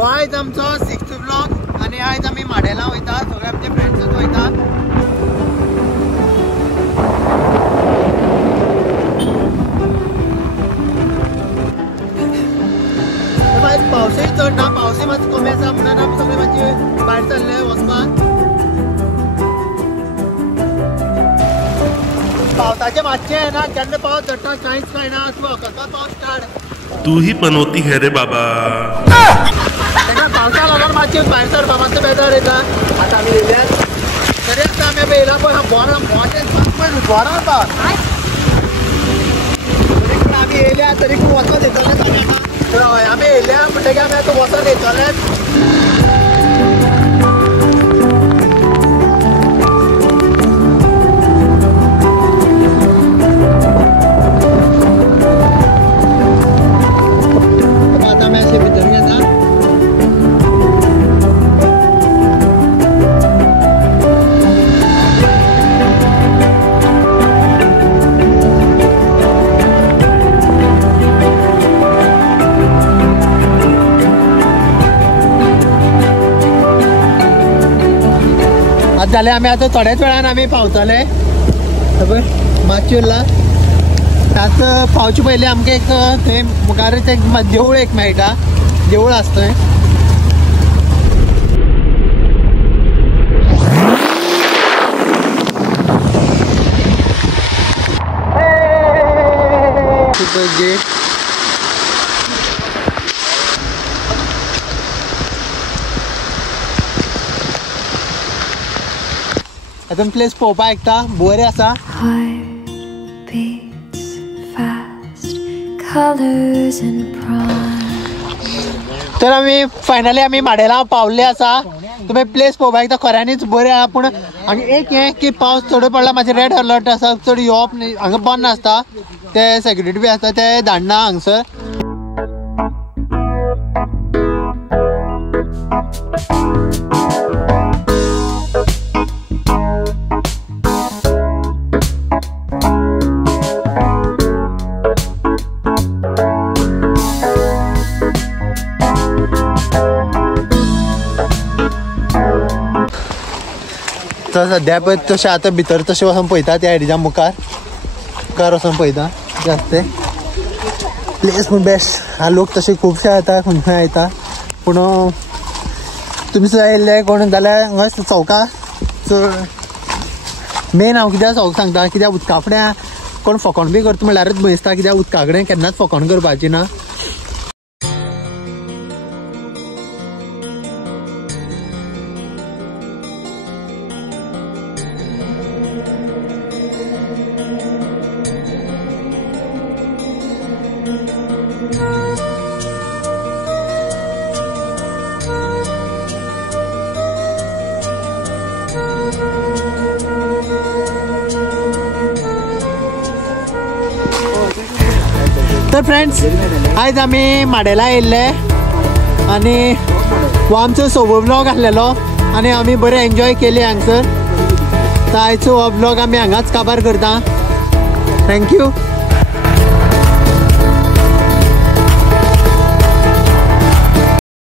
हो आयज आमचो 6th व्लॉग आणि आयज आम्ही माडेला वयता सगळे आमचे फ्रेंड्स वयता पावसय चड ना पावसय मातसो कमी आसा म्हणून आमी सगळे मातशे भायर सरले वचपाक पावसाचे मातशे ना केन्ना पावस चडटा कांयच कळना असो कसो पावस स्टार्ट तू ही पनौती है रे बाबा पावसा लागून मातशे भायर सरपा मातसो बेजार येता आतां आमी येयल्यात तरी आतां आमी येयला पळय हा बोरो मोठे पळय बोरो आसा तरी पूण आमी येयल्या तरी पूण वचत येतलेच आमी हय आमी येयल्या म्हणटकीर आमी आतां वचत येतलेच जाले आमी आतां थोड्याच वेळान आमी पावतले मातशें उरला त्याच पावचे पयलीं आमकां एक थंय मुखारच एक देवूळ एक मेळटा देवूळ आसा थंय गेट आता प्लेस पळोवपा एकता बरें आसा तर आमी फायनली आमी माडेला पावल्ले आसा तुम्ही प्लेस पळोवपा एकता खऱ्यांनीच बरें आहा पूण हांगा एक हें की पावस चड पडला मातशें रेड अलर्ट आसा चड येवप हांगा बंद आसता ते सेक्युरिटी बी आसता ते धाडना हांगसर सध्या पळय तशें आतां भितर तशें वचून पळयता त्या एरिजा मुखार वचून पळयता जास्त प्लेस पूण बेस्ट हा लोक तशे खुबशे येता खंय येता पूण तुमी सुद्दां येयल्ले कोण जाल्यार हांगा चौका मेन हांव कित्याक चौक सांगता कित्याक उदका फुड्या कोण फकोण बी करता म्हणल्यारच भंय दिसता कित्याक उदका कडेन केन्नाच फकोण करपाची ना तर फ्रेंड्स आयज आमी माडेला येयल्ले आनी हो आमचो 6वो व्लॉग आसलेलो आनी आमी बरें एन्जॉय केली हांगसर तर आयचो हो व्लॉग आमी हांगाच काबार करता थँक्यू